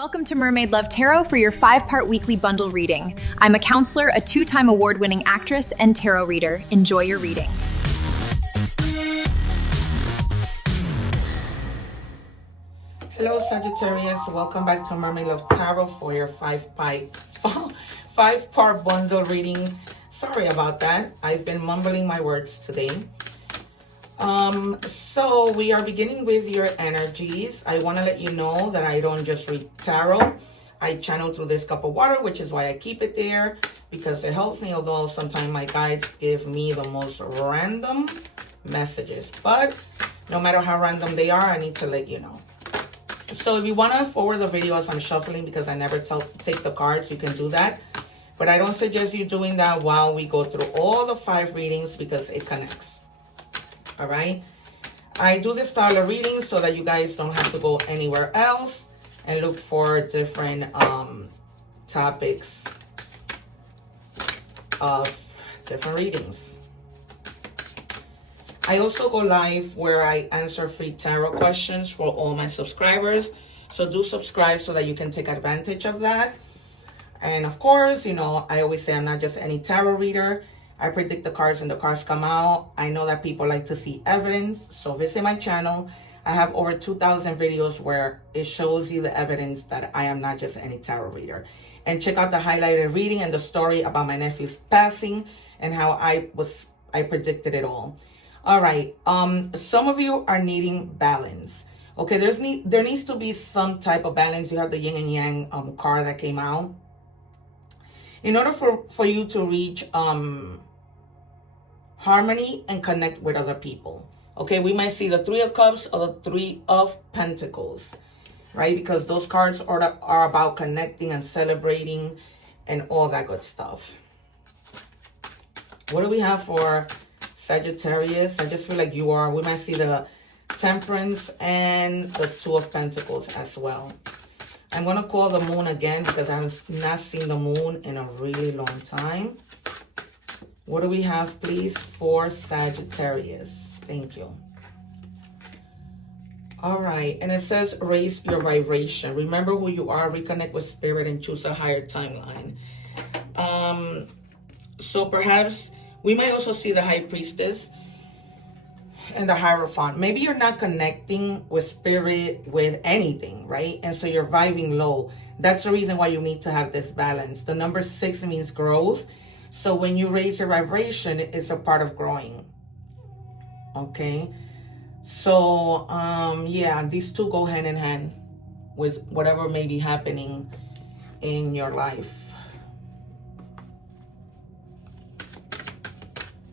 Welcome to Mermaid Love Tarot for your 5-part weekly bundle reading. I'm a counselor, a 2-time award-winning actress, and tarot reader. Enjoy your reading. Hello Sagittarius, welcome back to Mermaid Love Tarot for your 5-part bundle reading. Sorry about that. I've been mumbling my words today. So we are beginning with your energies. I want to let you know that I don't just read tarot. I channel through this cup of water, which is why I keep it there, because it helps me, although sometimes my guides give me the most random messages. But no matter how random they are, I need to let you know. So if you want to forward the video as I'm shuffling, because I never take the cards, you can do that. But I don't suggest you doing that while we go through all the 5 readings, because it connects. All right. I do this style of reading so that you guys don't have to go anywhere else and look for different topics of different readings. I also go live where I answer free tarot questions for all my subscribers. So do subscribe so that you can take advantage of that. And of course, you know, I always say I'm not just any tarot reader. I predict the cards and the cards come out. I know that people like to see evidence. So visit my channel. I have over 2,000 videos where it shows you the evidence that I am not just any tarot reader. And check out the highlighted reading and the story about my nephew's passing and how I predicted it all. All right. Some of you are needing balance. Okay, there needs to be some type of balance. You have the yin and yang card that came out. In order for you to reach harmony and connect with other people. Okay, we might see the 3 of Cups or the 3 of Pentacles, right? Because those cards are about connecting and celebrating and all that good stuff. What do we have for Sagittarius? I just feel like we might see the Temperance and the 2 of Pentacles as well. I'm going to call the moon again because I have not seen the moon in a really long time. What do we have, please, for Sagittarius? Thank you. All right. And it says, raise your vibration. Remember who you are, reconnect with spirit, and choose a higher timeline. So perhaps we might also see the High Priestess and the Hierophant. Maybe you're not connecting with spirit with anything, right? And so you're vibing low. That's the reason why you need to have this balance. The number 6 means growth. So when you raise your vibration, it's a part of growing. Okay. So, yeah, these two go hand in hand with whatever may be happening in your life.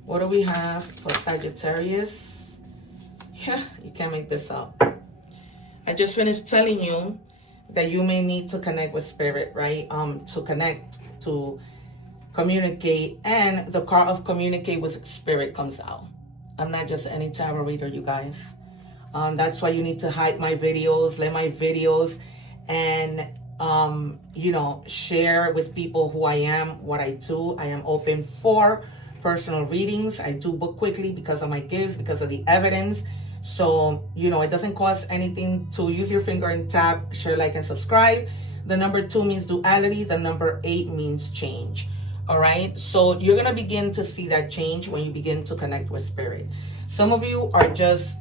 What do we have for Sagittarius? Yeah, you can't make this up. I just finished telling you that you may need to connect with spirit, right? To connect, to communicate, and the card of communicate with spirit comes out. I'm not just any tarot reader, you guys. That's why you need to hide my videos, let my videos, and you know, share with people who I am, what I do. I am open for personal readings. I do book quickly because of my gifts, because of the evidence. So, you know, it doesn't cost anything to use your finger and tap, share, like, and subscribe. The number 2 means duality. The number 8 means change. All right. So you're going to begin to see that change when you begin to connect with spirit. Some of you are just,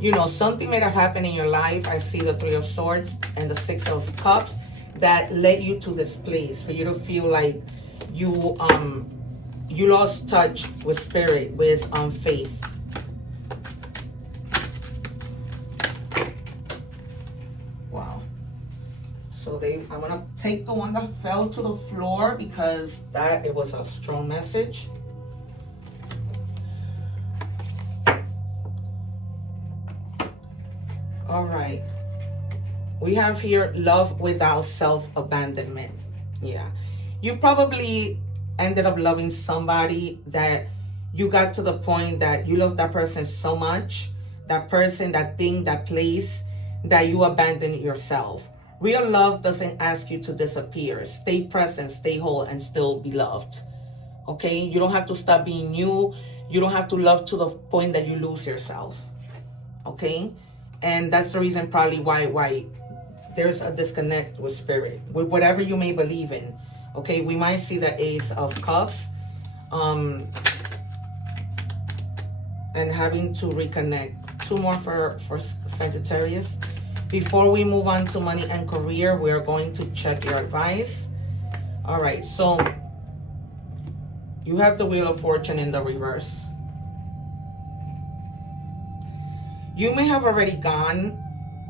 you know, something may have happened in your life. I see the 3 of Swords and the 6 of Cups that led you to this place for you to feel like you lost touch with spirit, with faith. Wow. So I'm gonna take the one that fell to the floor because it was a strong message. All right. We have here love without self-abandonment. Yeah. You probably ended up loving somebody that you got to the point that you love that person so much, that person, that thing, that place, that you abandon yourself. Real love doesn't ask you to disappear. Stay present, stay whole, and still be loved. Okay? You don't have to stop being you. You don't have to love to the point that you lose yourself. Okay? And that's the reason probably why there's a disconnect with spirit, with whatever you may believe in. Okay, we might see the Ace of Cups, and having to reconnect. 2 more for Sagittarius. Before we move on to money and career, we are going to check your advice. All right, so you have the Wheel of Fortune in the reverse. You may have already gone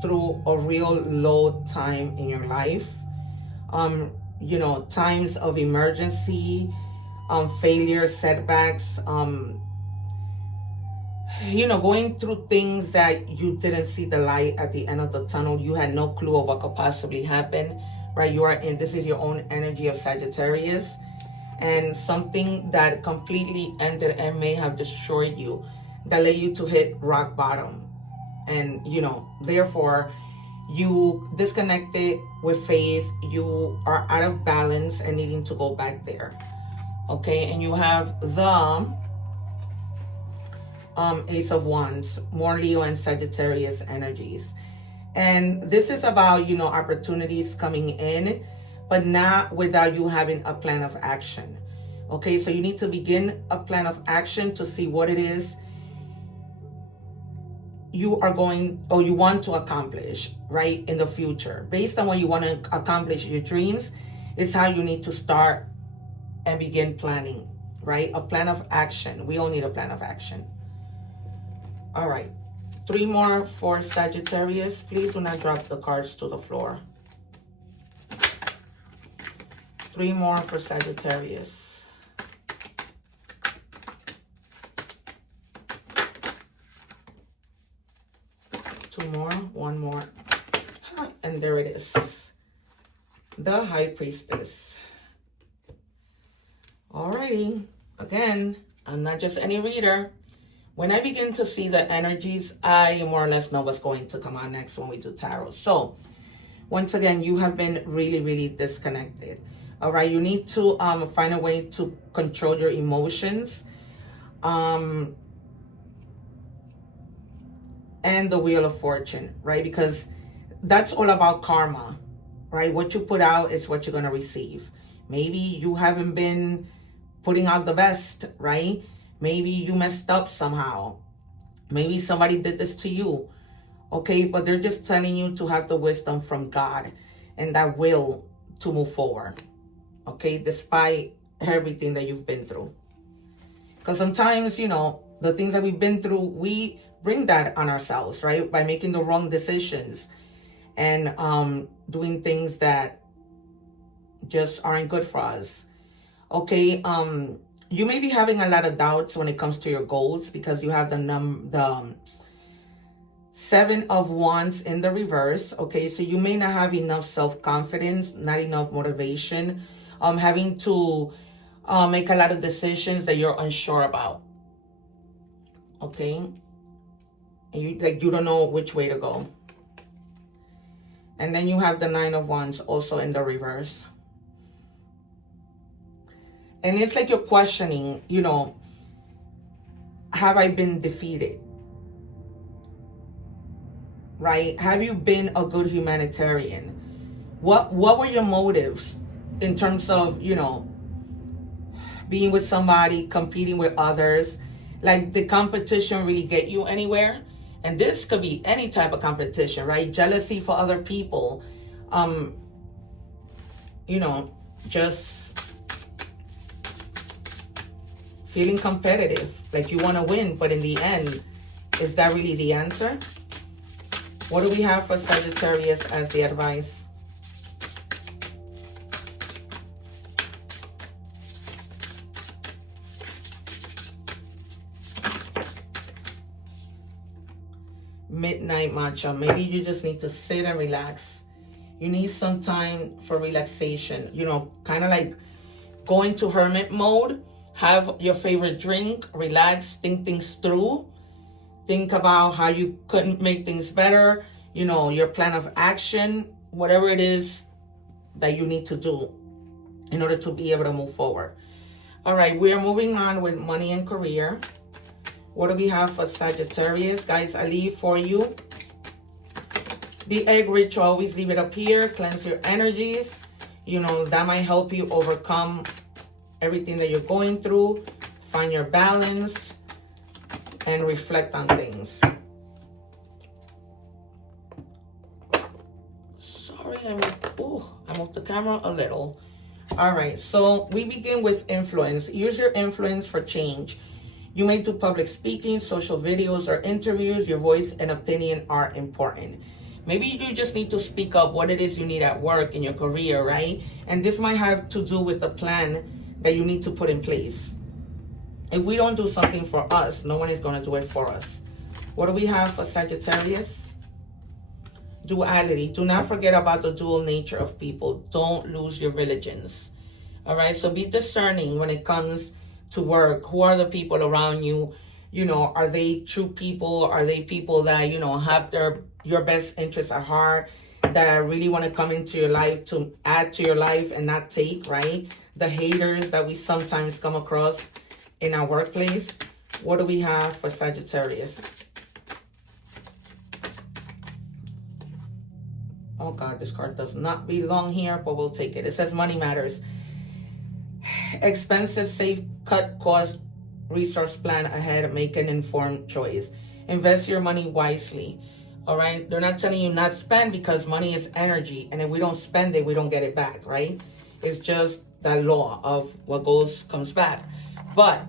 through a real low time in your life. You know, times of emergency, failure, setbacks, you know, going through things that you didn't see the light at the end of the tunnel. You had no clue of what could possibly happen, right? You are in, this is your own energy of Sagittarius, and something that completely ended and may have destroyed you, that led you to hit rock bottom. And, you know, therefore, you disconnected with faith. You are out of balance and needing to go back there. Okay, and you have the Ace of Wands, more Leo and Sagittarius energies. And this is about, you know, opportunities coming in, but not without you having a plan of action. Okay, so you need to begin a plan of action to see what it is you are going, or you want to accomplish, right, in the future. Based on what you want to accomplish, your dreams, is how you need to start and begin planning, right? A plan of action. We all need a plan of action. All right, 3 more for Sagittarius. Please do not drop the cards to the floor. 3 more for Sagittarius. 2 more, 1 more, and there it is. The High Priestess. Alrighty, again, I'm not just any reader. When I begin to see the energies, I more or less know what's going to come on next when we do tarot. So, once again, you have been really, really disconnected. All right, you need to find a way to control your emotions. And the Wheel of Fortune, right? Because that's all about karma, right? What you put out is what you're going to receive. Maybe you haven't been putting out the best, right? Maybe you messed up somehow. Maybe somebody did this to you, okay? But they're just telling you to have the wisdom from God and that will to move forward, okay? Despite everything that you've been through. Because sometimes, you know, the things that we've been through, we bring that on ourselves, right? By making the wrong decisions and doing things that just aren't good for us. Okay, you may be having a lot of doubts when it comes to your goals because you have the 7 of Wands in the reverse. Okay, so you may not have enough self-confidence, not enough motivation, having to make a lot of decisions that you're unsure about. Okay, and you don't know which way to go. And then you have the 9 of Wands also in the reverse. And it's like you're questioning, you know, have I been defeated? Right? Have you been a good humanitarian? What were your motives in terms of, you know, being with somebody, competing with others? Like, did competition really get you anywhere? And this could be any type of competition, right? Jealousy for other people. You know, just feeling competitive, like you want to win, but in the end, is that really the answer? What do we have for Sagittarius as the advice? Midnight matcha. Maybe you just need to sit and relax. You need some time for relaxation. You know, kind of like go into hermit mode. Have your favorite drink, relax, think things through. Think about how you couldn't make things better. You know, your plan of action, whatever it is that you need to do in order to be able to move forward. All right, we are moving on with money and career. What do we have for Sagittarius? Guys, I leave for you The egg ritual, always leave it up here. Cleanse your energies. You know, that might help you overcome everything that you're going through. Find your balance and reflect on things. Sorry, I moved the camera a little. All right, so we begin with influence. Use your influence for change. You may do public speaking, social videos, or interviews. Your voice and opinion are important. Maybe you just need to speak up what it is you need at work, in your career, right? And this might have to do with the plan that you need to put in place. If we don't do something for us, no one is going to do it for us. What do we have for Sagittarius? Duality. Do not forget about the dual nature of people. Don't lose your religions. All right, so be discerning when it comes to work. Who are the people around you? You know, are they true people? Are they people that, you know, have your best interests at heart, that really want to come into your life to add to your life and not take, right? The haters that we sometimes come across in our workplace. What do we have for Sagittarius? Oh God, this card does not belong here, but we'll take it. It says money matters. Expenses, save, cut cost, resource plan ahead, make an informed choice. Invest your money wisely. All right, they're not telling you not spend, because money is energy, and if we don't spend it, we don't get it back, right? It's just that law of what comes back. But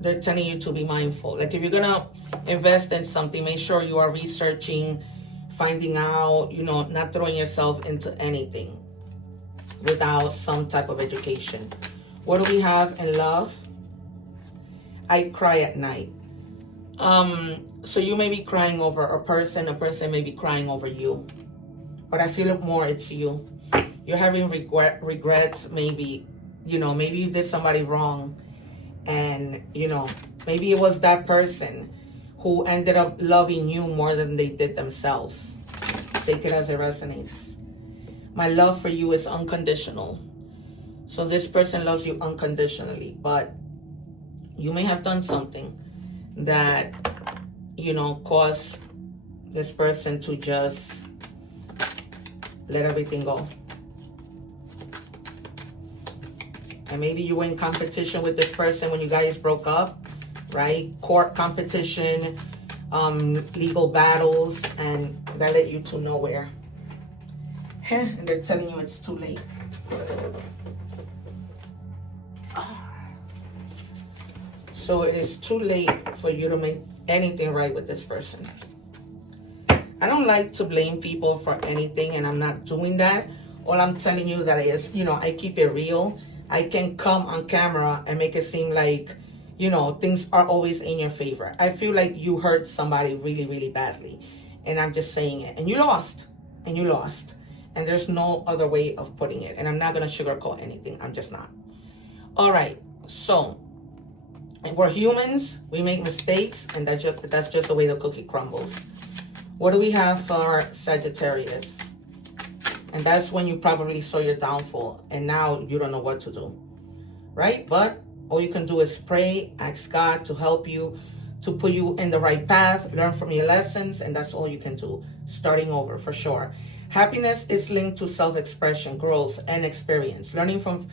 they're telling you to be mindful. Like if you're gonna invest in something, make sure you are researching, finding out, you know, not throwing yourself into anything without some type of education. What do we have in love? I cry at night. So you may be crying over a person may be crying over you. But I feel more it's you. You're having regrets, maybe, you know, maybe you did somebody wrong. And, you know, maybe it was that person who ended up loving you more than they did themselves. Take it as it resonates. My love for you is unconditional. So this person loves you unconditionally, but you may have done something that, you know, caused this person to just let everything go. And maybe you were in competition with this person when you guys broke up, right? Court competition, legal battles, and that led you to nowhere. And they're telling you it's too late. So it is too late for you to make anything right with this person. I don't like to blame people for anything, and I'm not doing that. All I'm telling you that is, you know, I keep it real. I can come on camera and make it seem like, you know, things are always in your favor. I feel like you hurt somebody really, really badly. And I'm just saying it. And you lost. And you lost. And there's no other way of putting it. And I'm not going to sugarcoat anything. I'm just not. All right. So we're humans. We make mistakes. And that's just the way the cookie crumbles. What do we have for Sagittarius? And that's when you probably saw your downfall. And now you don't know what to do. Right? But all you can do is pray, ask God to help you, to put you in the right path, learn from your lessons, and that's all you can do. Starting over, for sure. Happiness is linked to self-expression, growth, and experience. Learning from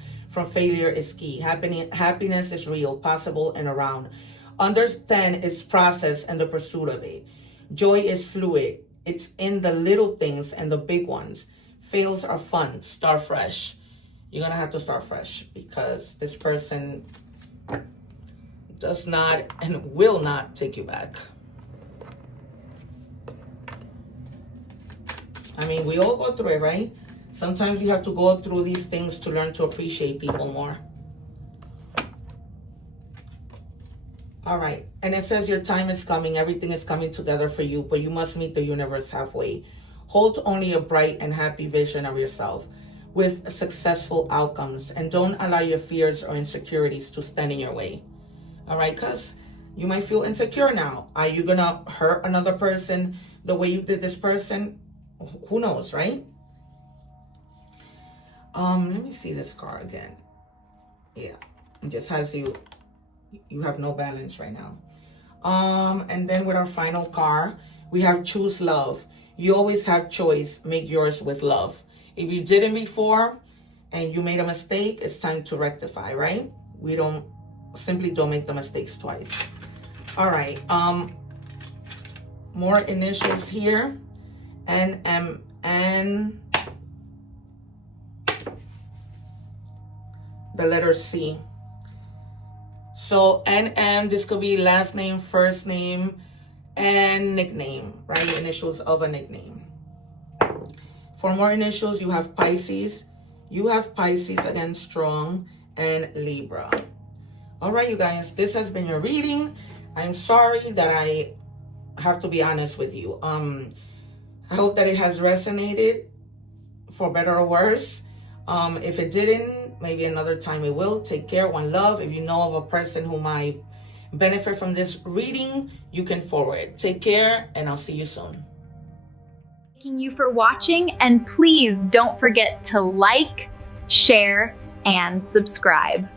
failure is key. Happiness is real, possible, and around. Understand its process and the pursuit of it. Joy is fluid. It's in the little things and the big ones. Fails are fun. Start fresh. You're going to have to start fresh because this person does not and will not take you back. I mean, we all go through it, right? Sometimes you have to go through these things to learn to appreciate people more. All right. And it says your time is coming. Everything is coming together for you, but you must meet the universe halfway. Hold only a bright and happy vision of yourself with successful outcomes, and don't allow your fears or insecurities to stand in your way. All right, because you might feel insecure now. Are you going to hurt another person the way you did this person? Who knows, right? Let me see this card again. Yeah, it just has you have no balance right now. And then with our final card, we have choose love. You always have choice. Make yours with love. If you didn't before and you made a mistake, it's time to rectify, right? We don't make the mistakes twice. All right. More initials here. NMN. The letter C. So NM, this could be last name, first name, and nickname, right? The initials of a nickname. For more initials, you have Pisces. You have Pisces, again, strong, and Libra. All right, you guys, this has been your reading. I'm sorry that I have to be honest with you. I hope that it has resonated for better or worse. If it didn't, maybe another time it will. Take care, one love. If you know of a person who might benefit from this reading, you can forward. Take care, and I'll see you soon. Thanking you for watching, and please don't forget to like, share, and subscribe.